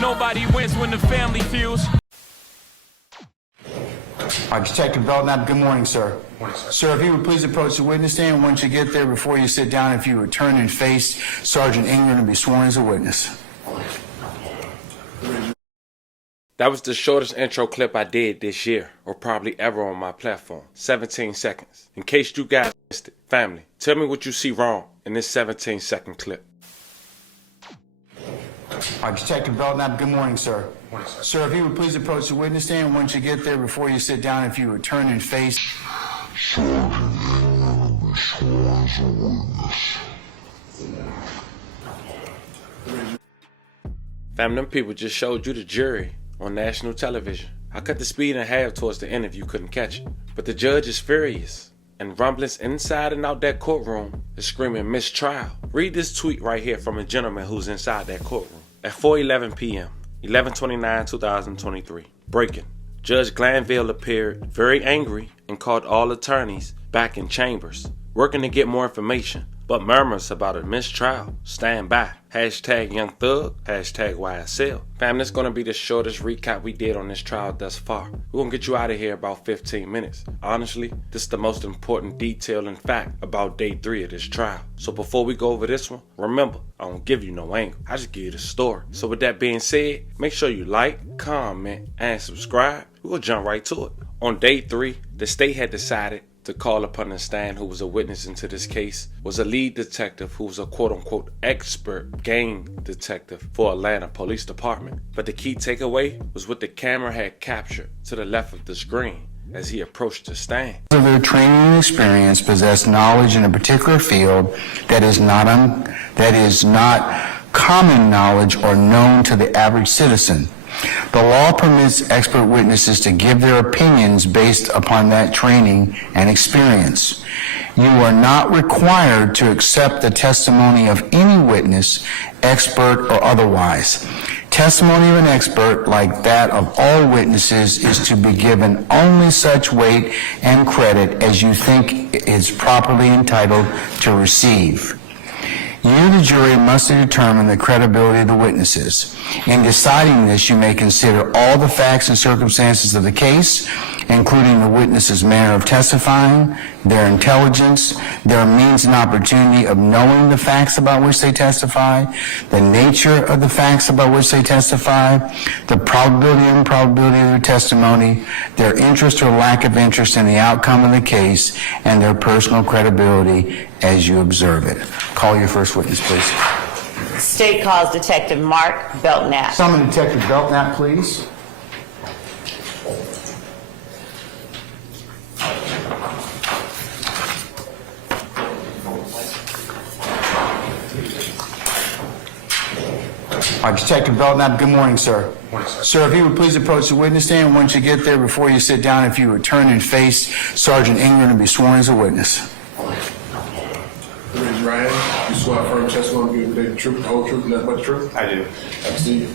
Nobody wins when the family feels. Detective Belknap, good morning, sir. Good morning, sir. Sir, if you would please approach the witness stand. Once you get there, before you sit down, if you would turn and face Sergeant Ingram and be sworn as a witness. That was the shortest intro clip I did this year, or probably ever on my platform. 17 seconds. In case you guys missed it, family, tell me what you see wrong in this 17-second clip. Detective Belknap, good morning, sir. Good morning, sir. Sir, if you would please approach the witness stand. Once you get there, before you sit down, if you would turn and face Sergeant Ingram and be sworn as a witness. Fam, them people just showed you the jury on national television. I cut the speed in half towards the end if you couldn't catch it. But the judge is furious, and rumblings inside and out that courtroom is screaming mistrial. Read this tweet right here from a gentleman who's inside that courtroom. At 4:11 p.m., 11/29/2023, breaking. Judge Glanville appeared very angry and called all attorneys back in chambers, working to get more information. But murmurs about a mistrial stand by. Hashtag Young Thug, hashtag YSL. Fam, this is going to be the shortest recap we did on this trial thus far. We're going to get you out of here about 15 minutes. Honestly, this is the most important detail and fact about day 3 of this trial. So before we go over this one, remember, I don't give you no angle. I just give you the story. So with that being said, make sure you like, comment, and subscribe. We'll jump right to it. On day 3, the state had decided to call upon the stand who was a witness into this case was a lead detective who was a quote-unquote expert gang detective for Atlanta Police Department. But the key takeaway was what the camera had captured to the left of the screen as he approached the stand. Their training and experience possess knowledge in a particular field that is not common knowledge or known to the average citizen. The law permits expert witnesses to give their opinions based upon that training and experience. You are not required to accept the testimony of any witness, expert or otherwise. Testimony of an expert, like that of all witnesses, is to be given only such weight and credit as you think is properly entitled to receive. You, the jury, must determine the credibility of the witnesses. In deciding this, you may consider all the facts and circumstances of the case, including the witness's manner of testifying, their intelligence, their means and opportunity of knowing the facts about which they testify, the nature of the facts about which they testify, the probability and improbability of their testimony, their interest or lack of interest in the outcome of the case, and their personal credibility as you observe it. Call your first witness, please. State calls Detective Mark Belknap. Summon Detective Belknap, please. Detective Belknap, good morning, sir. Good morning, sir. Sir, if you would please approach the witness stand. Once you get there, before you sit down, if you would turn and face Sergeant Ingram and be sworn as a witness. Raise your right hand. You swear firm testimony, you give the truth, the whole truth, and nothing but the truth? I do. Steve.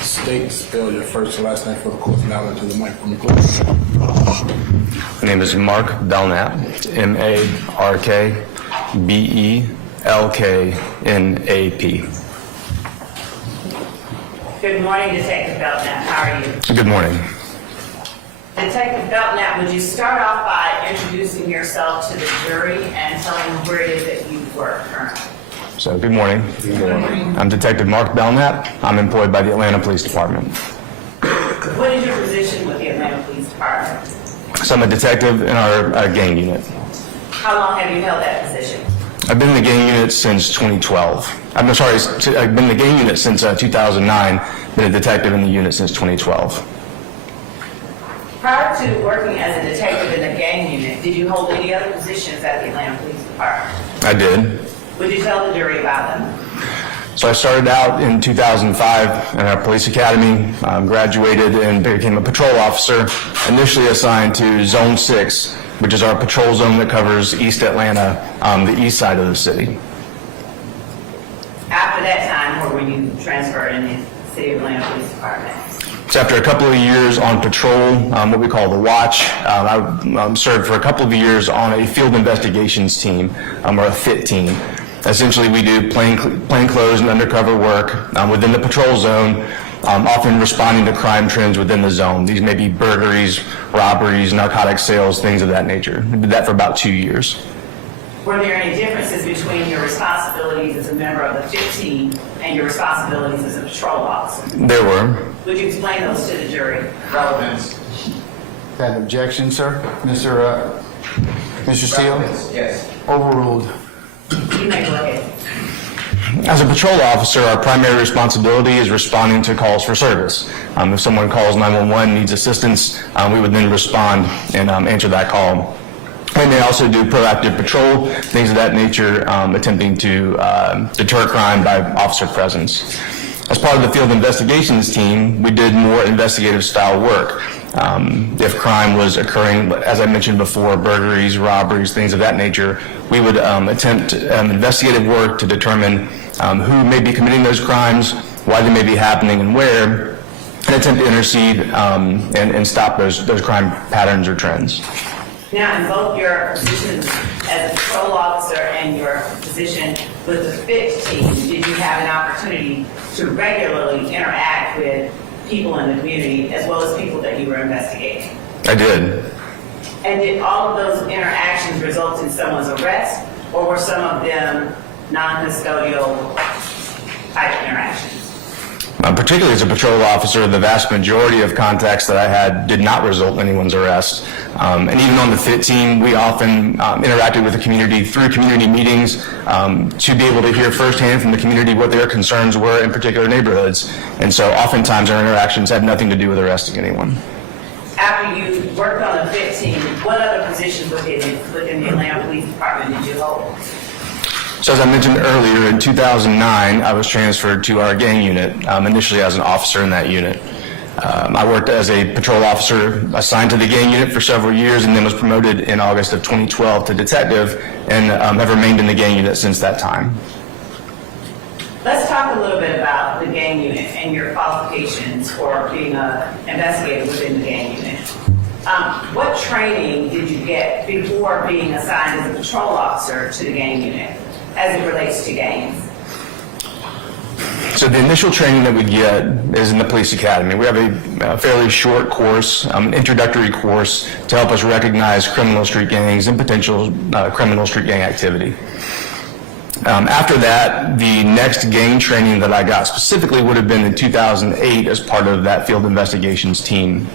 State, spell your first and last name for the court. Now into the mic from the close. My name is Mark Belknap, M-A-R-K-B-E-L-K-N-A-P. Good morning, Detective Belknap. How are you? Good morning. Detective Belknap, would you start off by introducing yourself to the jury and telling them where it is that you work currently? So, good morning. Good morning. I'm Detective Mark Belknap. I'm employed by the Atlanta Police Department. What is your position with the Atlanta Police Department? So I'm a detective in our gang unit. How long have you held that position? I've been in the gang unit since 2012. I've been in the gang unit since 2009, been a detective in the unit since 2012. Prior to working as a detective in the gang unit, did you hold any other positions at the Atlanta Police Department? I did. Would you tell the jury about them? So I started out in 2005 in our police academy, graduated and became a patrol officer, initially assigned to Zone 6, which is our patrol zone that covers East Atlanta, the east side of the city. After that time, where were you transferred in the City of Atlanta Police Department? So after a couple of years on patrol, what we call the watch, I served for a couple of years on a field investigations team, or a FIT team. Essentially, we do plainclothes and undercover work within the patrol zone, often responding to crime trends within the zone. These may be burglaries, robberies, narcotic sales, things of that nature. We did that for about 2 years. Were there any differences between your responsibilities as a member of the FIT team and your responsibilities as a patrol officer? There were. Would you explain those to the jury? Relevance. That objection, sir? Mr. Steele? Yes. Overruled. You may go ahead. As a patrol officer, our primary responsibility is responding to calls for service. If someone calls 911, needs assistance, we would then respond and answer that call. We may also do proactive patrol, things of that nature, attempting to deter crime by officer presence. As part of the field investigations team, we did more investigative style work. If crime was occurring, as I mentioned before, burglaries, robberies, things of that nature, we would attempt investigative work to determine who may be committing those crimes, why they may be happening, and where, and attempt to intercede and stop those crime patterns or trends. Now, in both your positions as a patrol officer and your position with the FIT team, did you have an opportunity to regularly interact with people in the community as well as people that you were investigating? I did. And did all of those interactions result in someone's arrest, or were some of them non-custodial type interactions? Particularly as a patrol officer, the vast majority of contacts that I had did not result in anyone's arrest. And even on the FIT team, we often interacted with the community through community meetings to be able to hear firsthand from the community what their concerns were in particular neighborhoods. And so oftentimes our interactions had nothing to do with arresting anyone. After you worked on the FIT team, what other positions within the Atlanta Police Department did you hold? So as I mentioned earlier, in 2009, I was transferred to our gang unit, initially as an officer in that unit. I worked as a patrol officer assigned to the gang unit for several years and then was promoted in August of 2012 to detective and have remained in the gang unit since that time. Let's talk a little bit about the gang unit and your qualifications for being an investigator within the gang unit. What training did you get before being assigned as a patrol officer to the gang unit as it relates to gangs? So the initial training that we get is in the police academy. We have a fairly short course, an introductory course to help us recognize criminal street gangs and potential criminal street gang activity. After that, the next gang training that I got specifically would have been in 2008 as part of that field investigations team.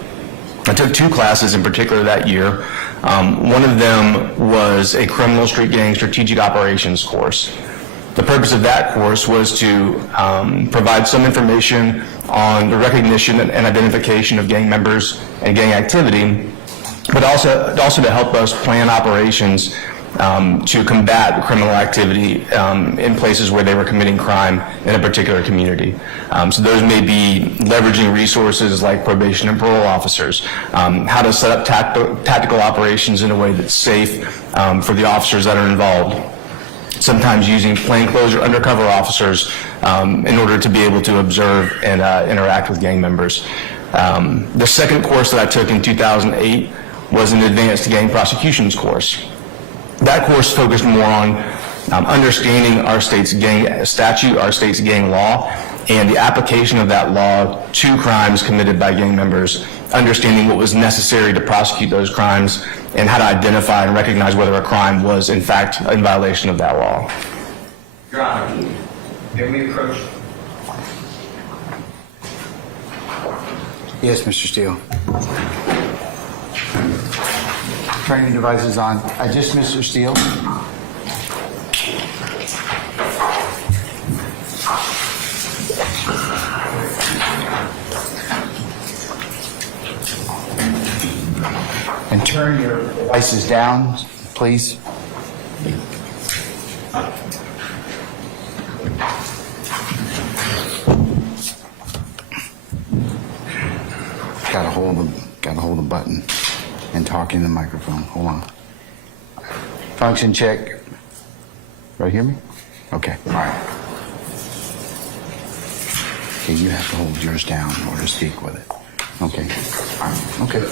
I took 2 classes in particular that year. One of them was a criminal street gang strategic operations course. The purpose of that course was to provide some information on the recognition and identification of gang members and gang activity, but also to help us plan operations to combat criminal activity in places where they were committing crime in a particular community. So those may be leveraging resources like probation and parole officers, how to set up tactical operations in a way that's safe for the officers that are involved. Sometimes using plainclothes or undercover officers in order to be able to observe and interact with gang members. The second course that I took in 2008 was an advanced gang prosecutions course. That course focused more on understanding our state's gang statute, our state's gang law, and the application of that law to crimes committed by gang members, understanding what was necessary to prosecute those crimes, and how to identify and recognize whether a crime was, in fact, in violation of that law. Your Honor, may we approach? Yes, Mr. Steele. Training devices on. Just Mr. Steele. And turn your devices down, please. Gotta hold the button and talk in the microphone. Hold on. Function check. Right, hear me? Okay, all right. Okay, you have to hold yours down in order to speak with it. Okay, all right, okay.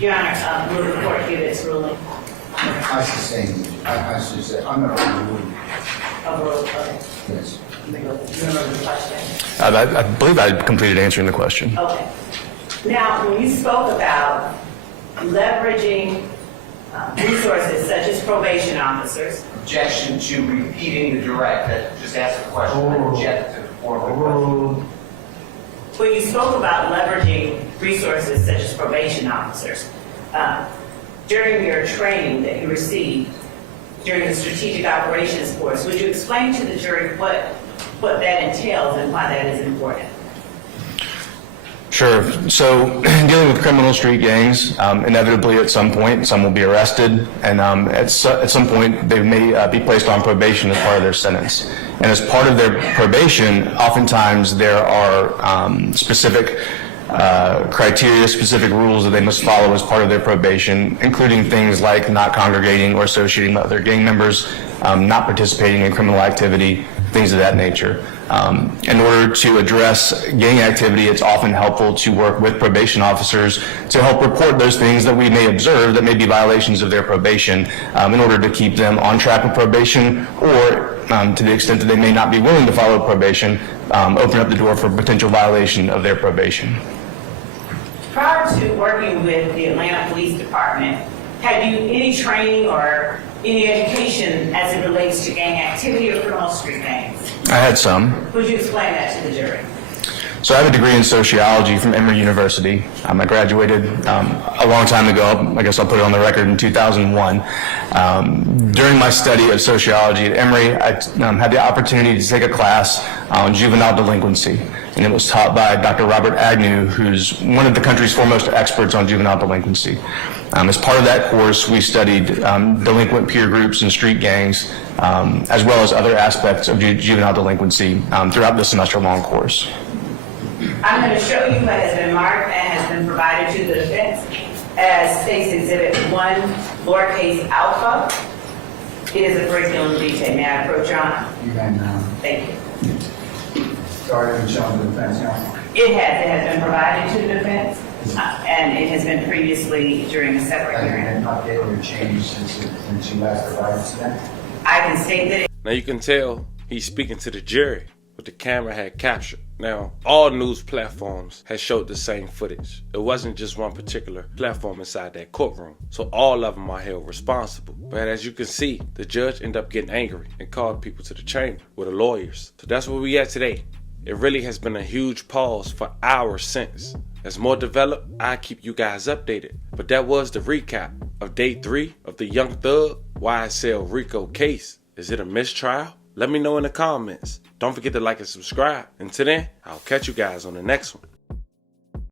Your Honor, will the court give its ruling? I sustain, I should say, I'm not overruling. Overruled, okay. Yes. You may go to the question. I believe I completed answering the question. Okay. Now, when you spoke about leveraging resources such as probation officers, Objection to repeating the direct, that just asked the question, object to the form of the question. when you spoke about leveraging resources such as probation officers, during your training that you received during the strategic operations course, would you explain to the jury what that entails and why that is important? Sure. So dealing with criminal street gangs, inevitably at some point, some will be arrested, and at some point they may be placed on probation as part of their sentence. And as part of their probation, oftentimes there are specific criteria, specific rules that they must follow as part of their probation, including things like not congregating or associating with other gang members, not participating in criminal activity, things of that nature. In order to address gang activity, it's often helpful to work with probation officers to help report those things that we may observe that may be violations of their probation, in order to keep them on track with probation, or to the extent that they may not be willing to follow probation, open up the door for potential violation of their probation. Prior to working with the Atlanta Police Department, had you any training or any education as it relates to gang activity or criminal street gangs? I had some. Would you explain that to the jury? So I have a degree in sociology from Emory University. I graduated a long time ago. I guess I'll put it on the record in 2001. During my study of sociology at Emory, I had the opportunity to take a class on juvenile delinquency, and it was taught by Dr. Robert Agnew, who's one of the country's foremost experts on juvenile delinquency. As part of that course, we studied delinquent peer groups and street gangs, as well as other aspects of juvenile delinquency throughout the semester-long course. I'm going to show you what has been marked and has been provided to the defense as State's Exhibit 1, lowercase alpha. It is a curriculum detail. May I approach Your Honor? You can, Thank you. start and show the defense counsel. It has been provided to the defense, and it has been previously during a separate Has it hearing. been updated or changed since you last provided to them? I can state that Now you can tell he's speaking to the jury, what the camera had captured. Now, all news platforms had showed the same footage. It wasn't just one particular platform inside that courtroom. So all of them are held responsible. But as you can see, the judge ended up getting angry and called people to the chamber with the lawyers. So that's where we at today. It really has been a huge pause for hours since. As more develop, I keep you guys updated. But that was the recap of day 3 of the Young Thug YSL Rico case. Is it a mistrial? Let me know in the comments. Don't forget to like and subscribe. Until then, I'll catch you guys on the next one.